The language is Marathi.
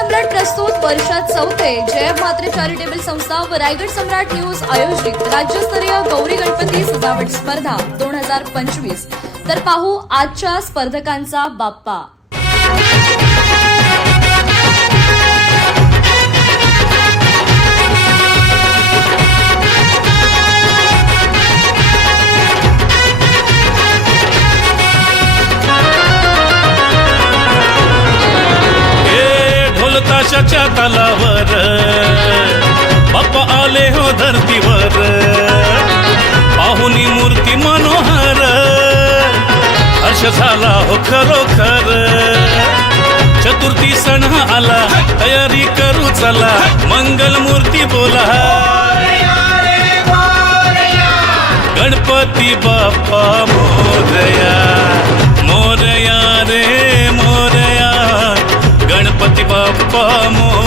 सम्राट प्रस्तुत वर्षात चौथे जय म्हात्रे चॅरिटेबल संस्था व रायगड सम्राट न्यूज आयोजित राज्यस्तरीय गौरी गणपती सजावट स्पर्धा 2025। तर पाहू आजच्या स्पर्धकांचा बाप्पा। ताशाच्या तालावर बाप्पा आले हो धरतीवर, पाहुनी मूर्ती मनोहर, हर्ष झाला हो खरोखर। चतुर्थी सण आला, तयारी करू चला, मंगल मूर्ती बोला, गणपती बाप्पा मोरया, मोरया रे मोरया, गणपती बाप्पा मोरया।